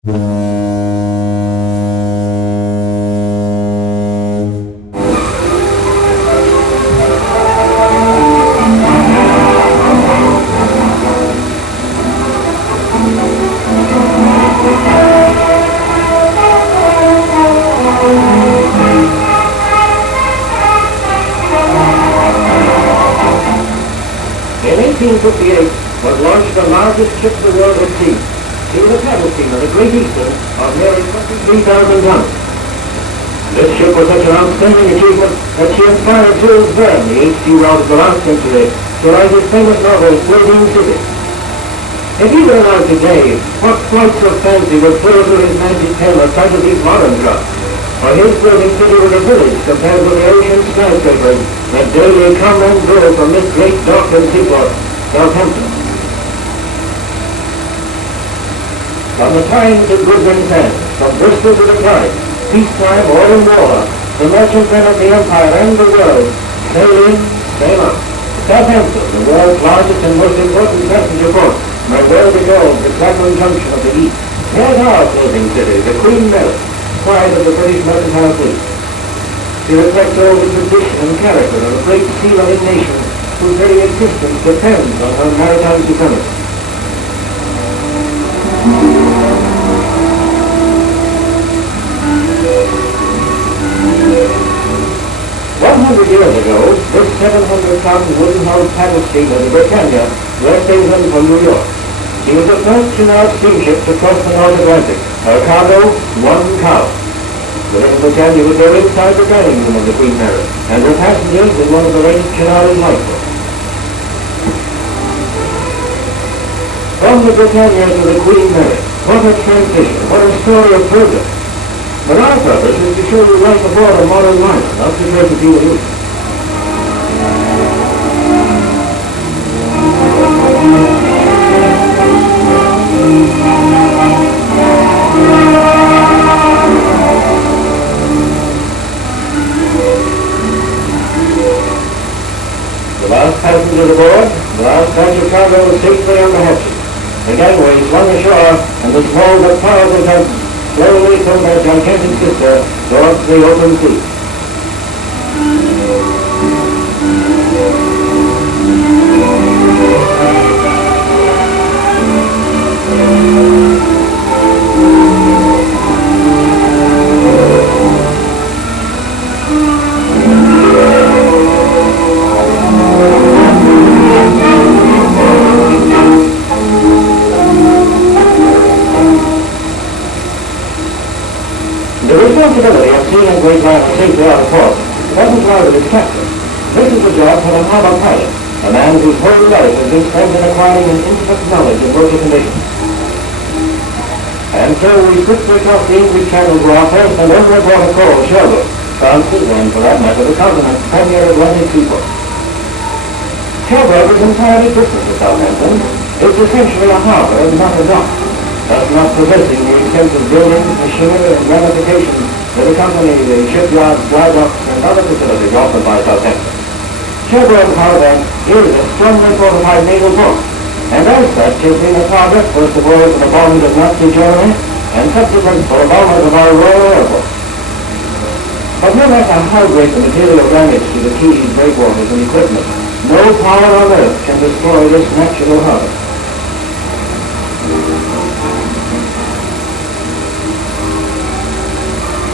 In 1858 was launched the largest ship the world had seen. She was a paddle steamer, the Great Eastern, of nearly 23,000 tons. This ship was such an outstanding achievement that she inspired Jules Verne, the H.G. Wells of the last century, to write his famous novel, Floating City. If he were alive today, what flights of fancy would flow through his magic pen at sight of these modern craft? For his floating city was a village compared with the ocean skyscrapers that daily come and go from this great dock and seaport, Southampton. From the Tyne to Goodwin's End, from Bristol to the Clyde, peacetime or in war, the merchantmen of the empire and the world sail in, sail out. Southampton, the world's largest and most important passenger port, may well be called the Clapham Junction of the East. Here's our floating city, the Queen Mary, pride of the British mercantile fleet. She reflects all the tradition and character of a great sea-loving nation whose very existence depends on her maritime supremacy. 100 years ago, this 700-ton wooden-hulled paddle steamer, the Britannia, left England for New York. She was the first CUNARD steamship to cross the North Atlantic. Her cargo, 1 cow. The little Britannia would go inside the dining room of the Queen Mary, and her passengers in one of the latest CUNARD lifeboats. From the Britannia to the Queen Mary, what a transition, what a story of progress. But our purpose is to show you life aboard a modern liner, not to make it you. The last passengers aboard, the last batch of cargo was safely on the hatches. The gangway swung ashore, and the small but powerful tug slowly pulled their gigantic sister towards the open sea. The responsibility of seeing a great liner safely out of port doesn't lie with its captain. This is the job for an harbor pilot, a man whose whole life has been spent in acquiring an intimate knowledge of ocean conditions. And so we swiftly crossed the English Channel to our first and only port of call, Cherbourg, France's, and for that matter the continent's premier Atlantic seaport. Cherbourg is entirely different to Southampton. It's essentially a harbor and not a dock, thus not possessing the extensive buildings, machinery, and ramifications that accompany the shipyards, dry docks, and other facilities offered by Southampton. Cherbourg, however, is a strongly fortified naval port, and as such has been a target first of all for the bombs of Nazi Germany, and subsequent for the bombers of our Royal Air Force. But no matter how great the material damage to the quays, breakwaters, and equipment, no power on earth can destroy this natural harbor.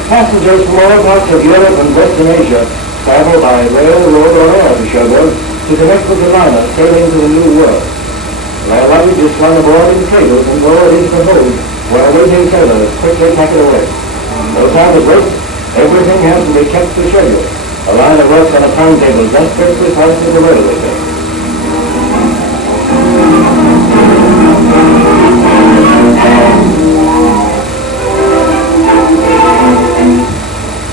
Passengers from all parts of Europe and Western Asia travel by rail, road, or air to Cherbourg to connect with the liner sailing to the New World. Their luggage is slung aboard in cradles and lowered into the hold, where waiting sailors quickly pack it away. No time to break, everything has to be kept to schedule. A liner works on a timetable just as precisely the railway does.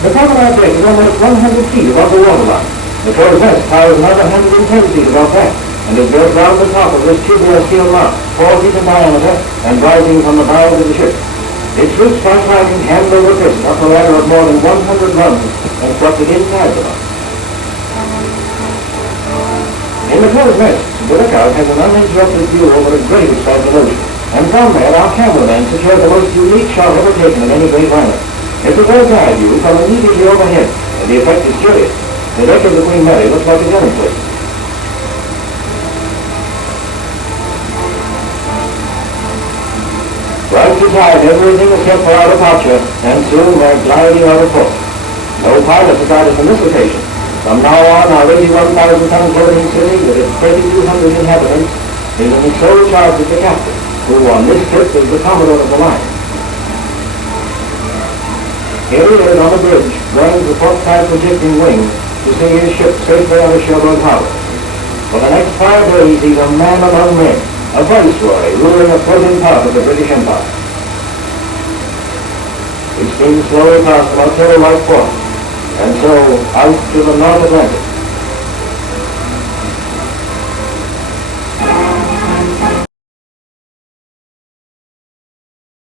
The promenade deck is almost 100 feet above the waterline. The corvette towers another 110 feet above that, and is built round the top of this tubular steel mast, 4 feet in diameter, and rising from the bows of the ship. Its roots by climbing hand over fist up a ladder of more than 100 runs, constructed inside the mast. In the closed mess, the lookout has an uninterrupted view over a great expanse of ocean. And from there, our cameraman secured the most unique shot ever taken of any great liner. It's a bird's eye view from immediately overhead, and the effect is curious. The deck of the Queen Mary looks like a gunning place. Right beside everything is set for our departure, and soon we're gliding out of port. No pilot beside us on this occasion. From now on, our 81,000-ton floating city, with its 3,200 inhabitants, is in the sole charge of the captain, who on this trip is the commodore of the line. Here he is on the bridge, running the port side projecting wing to see his ship safely out of Sherwood Harbor. For the next 5 days, he's a man among men, a viceroy ruling a floating part of the British Empire. We steam slowly past Martello Light Port, and so out to the North Atlantic.